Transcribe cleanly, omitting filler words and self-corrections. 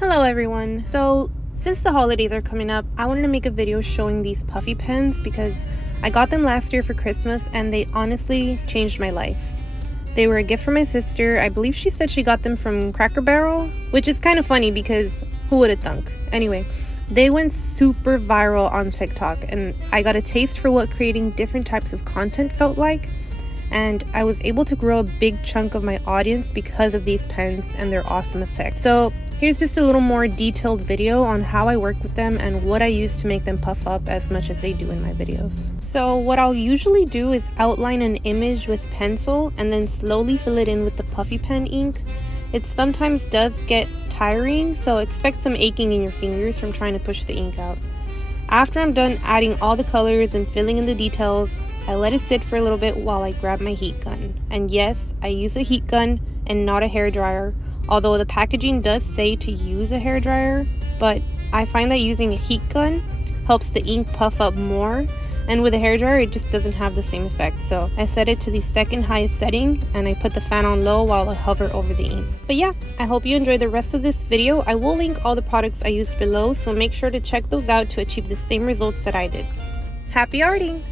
Hello everyone. So since the holidays are coming up, I wanted to make a video showing these Puffy Pens because I got them last year for Christmas and they honestly changed my life. They were a gift from my sister. I believe she said she got them from Cracker Barrel, which is kind of funny because who would have thunk? Anyway, they went super viral on TikTok and I got a taste for what creating different types of content felt like. And I was able to grow a big chunk of my audience because of these pens and their awesome effect. So here's just a little more detailed video on how I work with them and what I use to make them puff up as much as they do in my videos. So what I'll usually do is outline an image with pencil and then slowly fill it in with the Puffy Pen ink. It sometimes does get tiring, so expect some aching in your fingers from trying to push the ink out. After I'm done adding all the colors and filling in the details, I let it sit for a little bit while I grab my heat gun. And yes, I use a heat gun and not a hairdryer, although the packaging does say to use a hairdryer, but I find that using a heat gun helps the ink puff up more, and with a hairdryer it just doesn't have the same effect. So I set it to the second highest setting and I put the fan on low while I hover over the ink. But yeah, I hope you enjoy the rest of this video. I will link all the products I used below, so make sure to check those out to achieve the same results that I did. Happy arting!